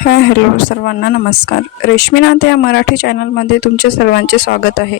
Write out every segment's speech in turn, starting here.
Hello सर्वांना नमस्कार. रेश्मी नाथ या मराठी चॅनलमध्ये तुमचे सर्वांचे स्वागत आहे.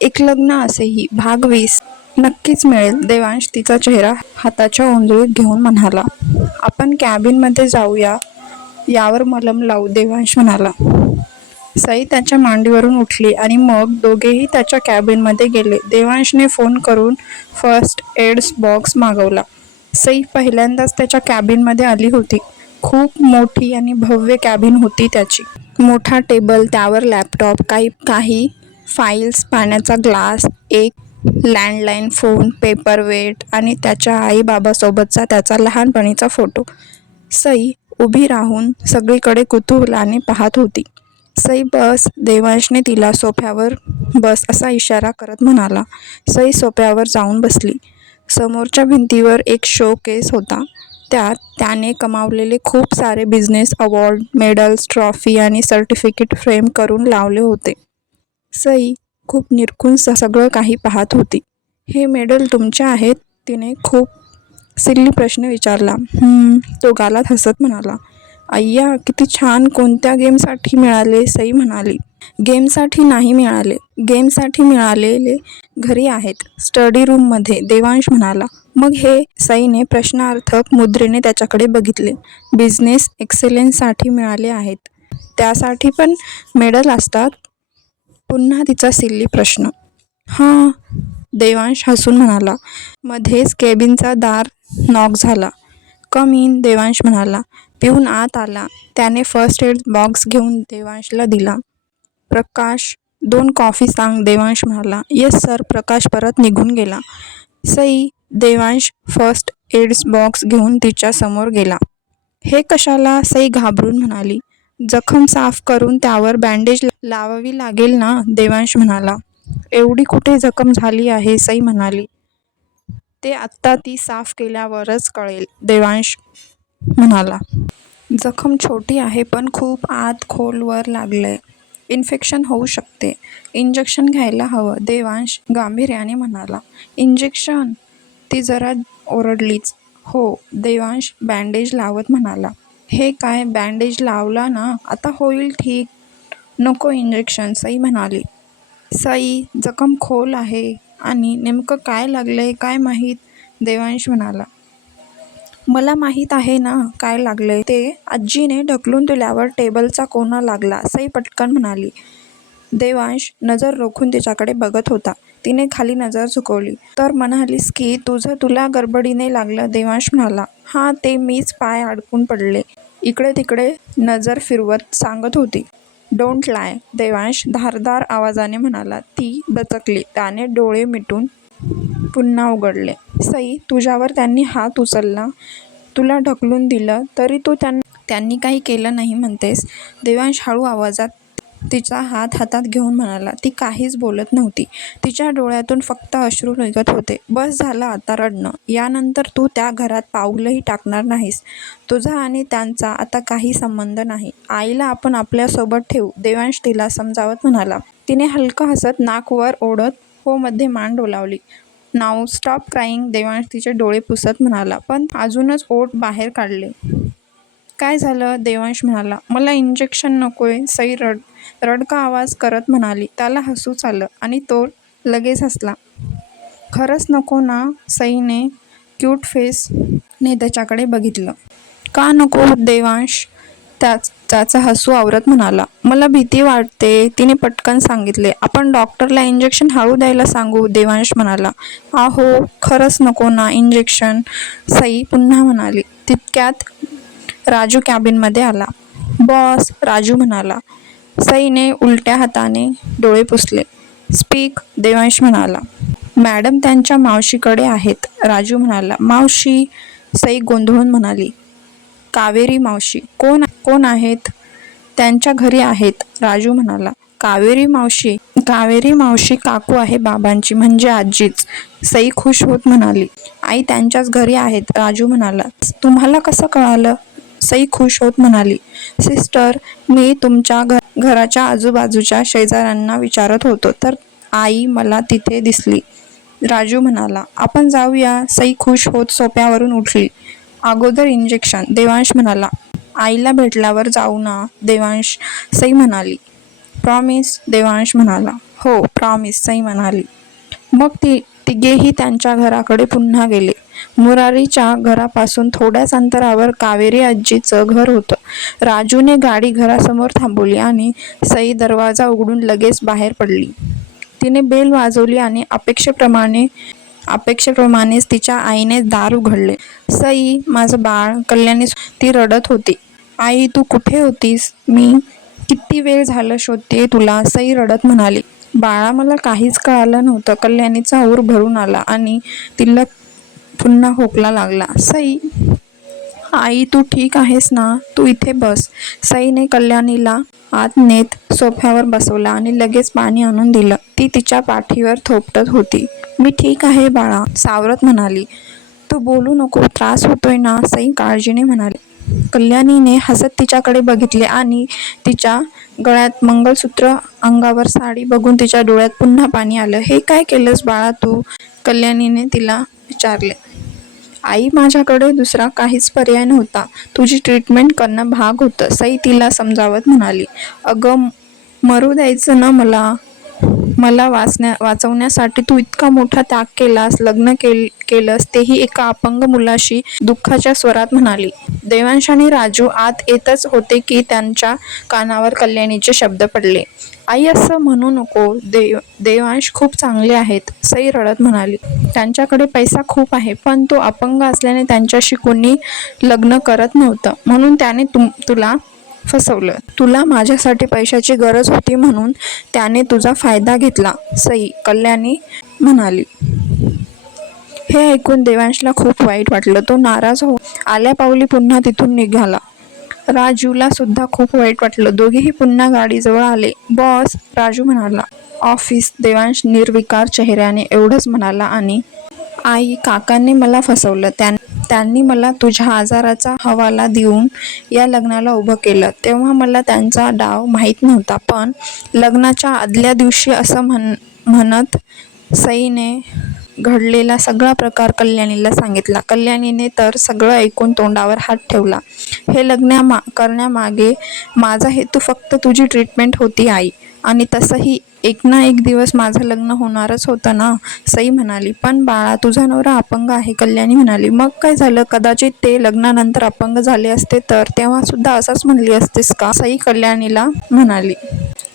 एक लग्न असेही भाग 20 नक्कीच मिळेल. देवांश तिचा चेहरा हाताच्या ओंजळीत घेऊन म्हणाला. आपण कॅबिनमध्ये जाऊया, यावर मलम लावू, देवांश म्हणाला. सई त्याच्या मांडीवरून उठली आणि मग दोघेही त्याच्या कॅबिनमध्ये गेले. देवांशने फोन करून फर्स्ट एड्स बॉक्स मागवला. सई पहिल्यांदाच त्याच्या कॅबिनमध्ये आली होती. खूप मोठी आणि भव्य कॅबिन होती त्याची. मोठा टेबल, त्यावर लॅपटॉप, काही फाईल्स, पाण्याचा ग्लास, एक लँडलाईन फोन, पेपरवेट आणि त्याच्या आई बाबासोबतचा त्याचा लहानपणीचा फोटो. सई उभी राहून सगळीकडे कुतूहलाने पाहत होती. सई बस, देवांशने तिला सोफ्यावर बस असा इशारा करत म्हणाला. सई सोफ्यावर जाऊन बसली. समोरच्या भिंतीवर एक शो केस होता. त्यात त्याने कमावलेले खूप सारे बिझनेस अवॉर्ड, मेडल्स, ट्रॉफी आणि सर्टिफिकेट फ्रेम करून लावले होते. सई खूप निरखून सगळं काही पाहत होती. हे मेडल तुमचे आहेत? तिने खूप सिल्ली प्रश्न विचारला. तो गालात हसत म्हणाला. अय्या, किती छान. कोणत्या गेमसाठी मिळाले? सई म्हणाली. गेमसाठी नाही मिळाले. गेमसाठी मिळालेले घरी आहेत, स्टडी रूममध्ये, देवांश म्हणाला. मग हे? सईने प्रश्नार्थक मुद्रेने त्याच्याकडे बघितले. बिझनेस एक्सेलन्ससाठी मिळाले आहेत. त्यासाठी पण मेडल असतात? पुन्हा तिचा सिल्ली प्रश्न. हां, देवांश हसून म्हणाला. मध्येच केबिनचा दार नॉक झाला. कम इन, देवांश म्हणाला. पिऊन आत आला. त्याने फर्स्ट एड बॉक्स घेऊन देवांशला दिला. प्रकाश, 2 कॉफी सांग, देवांश म्हणाला. Yes sir. प्रकाश परत निघून गेला. Sai, Devansh first aids box घेऊन तिच्या समोर गेला. हे कशाला? सई घाबरून म्हणाली. जखम साफ करून त्यावर बँडेज लावावी लागेल ना, देवांश म्हणाला. एवढी कुठे जखम झाली आहे? सई म्हणाली. ते आत्ता ती साफ केल्यावरच कळेल, देवांश म्हणाला. जखम छोटी आहे पण खूप आत खोलवर लागलंय. इन्फेक्शन होऊ शकते. इंजेक्शन घ्यायला हवं, देवांश गांभीर्याने म्हणाला. इंजेक्शन? ती जरा ओरडलीच. हो, देवांश बँडेज लावत म्हणाला. हे काय? बँडेज लावला ना, आता होईल ठीक. नको इंजेक्शन, सई म्हणाली. सई, जखम खोल आहे आणि नेमकं काय लागलंय काय माहीत, देवांश म्हणाला. मला माहीत आहे ना काय लागलंय ते. आजीने ढकलून दिल्यावर टेबलचा कोना लागला, सई पटकन म्हणाली. देवांश नजर रोखून तिच्याकडे बघत होता. तिने खाली नजर झुकवली. तर म्हणालीस की तुला गडबडीने लागलं, देवांश म्हणाला. हां, ते मीच पाय अडकून पडले, इकडे तिकडे नजर फिरवत सांगत होती. डोंट लाय, देवांश धारदार आवाजाने म्हणाला. ती दचकली. त्याने डोळे मिटून पुन्हा उघडले. सई, तुझ्यावर त्यांनी हात उचलला, तुला ढकलून दिलं, तरी तू त्यांनी काही केलं नाही म्हणतेस? देवांश हळू आवाजात तिचा हात हातात घेऊन म्हणाला. ती काहीच बोलत नव्हती. तिच्या डोळ्यातून फक्त अश्रू निघत होते. बस झालं आता रडणं. यानंतर तू त्या घरात पाऊलही टाकणार नाहीस. तुझा आणि त्यांचा आता काही संबंध नाही. आईला आपण आपल्यासोबत ठेवू, देवांश तिला समजावत म्हणाला. तिने हलकं हसत नाक वर ओढत हो मध्ये मान डोलावली. नाऊ स्टॉप क्राईंग, देवांश तिचे डोळे पुसत म्हणाला. पण अजूनच ओठ बाहेर काढले. काय झालं? देवांश म्हणाला. मला इंजेक्शन नकोय, सई रडका आवाज करत म्हणाली. त्याला हसूच आलं आणि तो लगेच हसला. खरंच नको ना? सईने क्यूट फेसने त्याच्याकडे बघितलं. का नको? देवांश त्याचं हसू आवरत म्हणाला. मला भीती वाटते, तिने पटकन सांगितले. आपण डॉक्टरला इंजेक्शन हळू द्यायला सांगू, देवांश म्हणाला. आहो, खरंच नको ना इंजेक्शन, सई पुन्हा म्हणाली. तितक्यात राजू कॅबिनमध्ये आला. बॉस, राजू म्हणाला. सईने उलट्या हाताने डोळे पुसले. स्पीक, देवांश म्हणाला. मॅडम त्यांच्या मावशीकडे आहेत, राजू म्हणाला. मावशी? सई गोंधळून म्हणाली. कावेरी मावशी. कोण आहेत? त्यांच्या घरी आहेत, राजू म्हणाला. कावेरी मावशी? कावेरी मावशी काकू आहे बाबांची, म्हणजे आजीच, सई खुश होत म्हणाली. आई त्यांच्याच घरी आहेत, राजू म्हणाला. तुम्हाला कसं कळालं? सई खुश होत म्हणाली. सिस्टर, मी तुमच्या घराच्या आजूबाजूच्या शेजाऱ्यांना विचारत होतो तर आई मला तिथे दिसली, राजू म्हणाला. आपण जाऊया, सई खुश होत सोफ्यावरून उठली. अगोदर इंजेक्शन, देवांश म्हणाला. आईला भेटल्यावर जाऊ ना देवांश, सई म्हणाली. प्रॉमिस, देवांश म्हणाला. हो प्रॉमिस, सई म्हणाली. मग तिघेही त्यांच्या घराकडे पुन्हा गेले. मुरारीच्या घरापासून थोड्याच अंतरावर कावेरी आजीचं घर होतं. राजूने गाडी घरासमोर थांबवली आणि सई दरवाजा उघडून लगेच बाहेर पडली. तिने बेल वाजवली आणि अपेक्षेप्रमाणेच तिच्या आईने दार उघडले. सई, माझं बाळ, कल्याणी. ती रडत होती. आई, तू कुठे होतीस? मी किती वेळ झालं शोधतेय तुला, सई रडत म्हणाली. बाळा, मला काहीच कळालं नव्हतं. कल्याणीचा ऊर भरून आला आणि तिला पुन्हा खोकला लागला. सई, आई, तू ठीक आहेस ना? तू इथे बस. सईने कल्याणीला आत नेत सोफ्यावर बसवला आणि लगेच पाणी आणून दिलं. ती तिच्या पाठीवर थोपटत होती. मी ठीक आहे बाळा, सावरत म्हणाली. तू बोलू नको, त्रास होतोय ना? सई काळजीने म्हणाली. कल्याणीने हसत तिच्याकडे बघितले आणि तिच्या गळ्यात मंगलसूत्र, अंगावर साडी बघून तिच्या डोळ्यात पुन्हा पाणी आलं. हे काय केलंस बाळा तू? कल्याणीने तिला विचारले. आई, माझ्याकडे दुसरा काहीच पर्याय नव्हता. तुझी ट्रीटमेंट करणं भाग होतं, सई तिला समजावत म्हणाली. अगं, मरू द्यायचं ना मला? मला वाचवण्यासाठी तू इतका मोठा त्याग केलास, लग्न केलंस, तेही एका अपंग मुलाशी, दुःखाच्या स्वरात म्हणाली. देवांश आणि राजू आत येतच होते की त्यांच्या कानावर कल्याणीचे शब्द पडले. आई, असं म्हणू नको. देवांश खूप चांगले आहेत, सई रडत म्हणाली. त्यांच्याकडे पैसा खूप आहे, पण तो अपंग असल्याने त्यांच्याशी कोणी लग्न करत नव्हतं, म्हणून त्याने तुला फसवलं. तुला माझ्यासाठी पैशाची गरज होती म्हणून त्याने तुझा फायदा घेतला, सई, कल्याणी म्हणाली. हे ऐकून देवांशला खूप वाईट वाटलं. तो नाराज होऊन आल्या पावली पुन्हा तिथून निघाला. राजूला सुद्धा खूप वाईट वाटलं. दोघेही पुन्हा गाडीजवळ आले. बॉस, राजू म्हणाला. ऑफिस, देवांश निर्विकार चेहऱ्याने एवढंच म्हणाला. आणि आई, काकांनी मला फसवलं. त्यांनी मला तुझ्या आजाराचा हवाला देऊन या लग्नाला उभं केलं. तेव्हा मला त्यांचा डाव माहीत नव्हता, पण लग्नाच्या आदल्या दिवशी असं म्हणत सईने घडलेला सगळा प्रकार कल्याणीला सांगितला. कल्याणीने तर सगळं ऐकून तोंडावर हात ठेवला. हे लग्न करण्यामागे माझा हेतू फक्त तुझी ट्रीटमेंट होती आई, आणि तसंही एक ना एक दिवस माझं लग्न होणारच होतं ना, सई म्हणाली. पण बाळा, तुझा नवरा अपंग आहे, कल्याणी म्हणाली. मग काय झालं? कदाचित ते लग्नानंतर अपंग झाले असते तर तेव्हा सुद्धा असंच म्हणली असतेस का, सई कल्याणीला म्हणाली.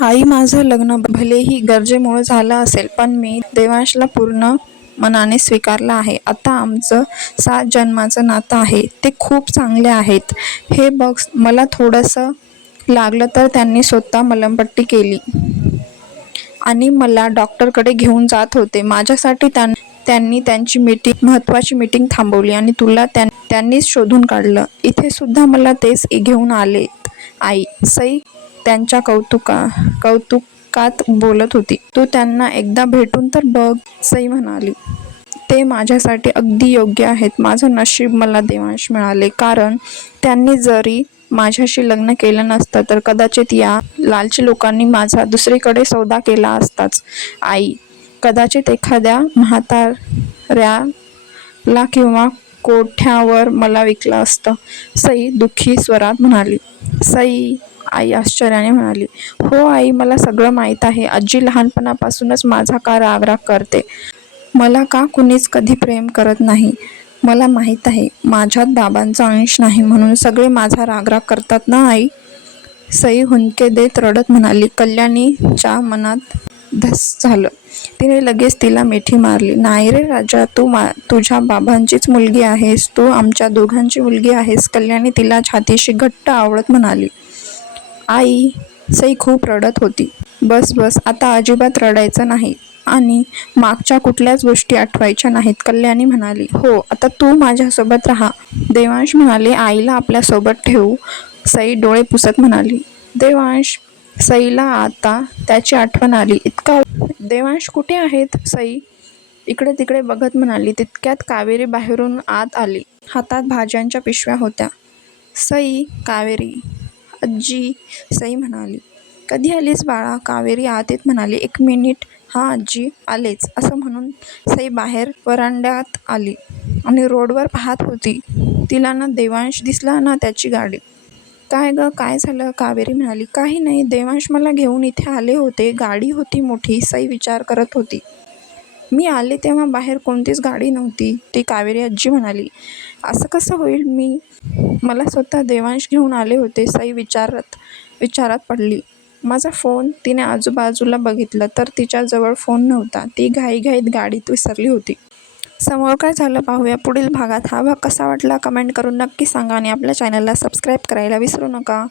आई, माझं लग्न भलेही गरजेमुळे झालं असेल, पण मी देवांशला पूर्ण मनाने स्वीकारलं आहे. आता आमचं 7 जन्माचं नातं आहे. ते खूप चांगले आहेत. हे बघ, मला थोडंसं लागलं तर त्यांनी स्वतः मलमपट्टी केली आणि मला डॉक्टरकडे घेऊन जात होते. माझ्यासाठी त्यांनी त्यांची महत्त्वाची मीटिंग थांबवली आणि तुला त्यांनीच शोधून काढलं. इथे सुद्धा मला तेच घेऊन आलेत आई, सई त्यांच्या कौतुकात बोलत होती. तू त्यांना एकदा भेटून तर बघ, सई म्हणाली. ते माझ्यासाठी अगदी योग्य आहेत. माझं नशीब मला देवांश मिळाले, कारण त्यांनी जरी माझ्याशी लग्न केलं नसतं तर कदाचित या लालची लोकांनी माझा दुसरीकडे सौदा केला असताच आई. कदाचित एखाद्या म्हाताऱ्याला किंवा कोठ्यावर मला विकलं असतं, सई दुःखी स्वरात म्हणाली. सई, आई आश्चर्याने म्हणाली. हो आई, मला सगळं माहीत आहे. आजी लहानपणापासूनच माझा का राग करते. मला का कुणीच कधी प्रेम करत नाही. मला माहीत आहे माझ्यात बाबांचा अंश नाही, म्हणून सगळे माझा राग करतात ना आई, सई हुंदके देत रडत म्हणाली. कल्याणीच्या मनात धस झालं. तिने लगेच तिला मिठी मारली. नाही रे राजा, तू तुझ्या बाबांचीच मुलगी आहेस. तू आमच्या दोघांची मुलगी आहेस, कल्याणी तिला छातीशी घट्ट आवळत म्हणाली. आई, सई खूप रडत होती. बस बस, आता अजिबात रडायचं नाही आणि मागच्या कुठल्याच गोष्टी आठवायच्या नाहीत, कल्याणी म्हणाली. हो, आता तू माझ्यासोबत राहा, देवांश म्हणाले. आईला आपल्यासोबत ठेवू, सई डोळे पुसत म्हणाली. देवांश, सईला आता त्याची आठवण आली. इतका देवांश कुठे आहेत, सई इकडे तिकडे बघत म्हणाली. तितक्यात कावेरी बाहेरून आत आली. हातात भाज्यांच्या पिशव्या होत्या. सई, कावेरी, आजी, सई म्हणाली. कधी आलीस बाळा, कावेरी आत येत म्हणाली. 1 मिनिट, हां आजी, आलेच, असं म्हणून सई बाहेर वरांड्यात आली आणि रोडवर पाहत होती. तिला ना देवांश दिसला ना त्याची गाडी. काय गं, काय झालं? कावेरी म्हणाली. काही नाही, देवांश मला घेऊन इथे आले होते. गाडी होती मोठी. सई विचार करत होती. मी आले तेव्हा बाहेर कोणतीच गाडी नव्हती, ती कावेरी आजी म्हणाली. असं कसं होईल? मला स्वतः देवांश घेऊन आले होते. सई विचारात पडली. माझा फोन. तिने आजूबाजूला बघितलं तर तिच्याजवळ फोन नव्हता. ती घाईघाईत गाडीत विसरली होती. समोर काय झालं पाहूया पुढील भागात. हा भाग कसा वाटला कमेंट करून नक्की सांगा आणि आपल्या चॅनलला सबस्क्राईब करायला विसरू नका.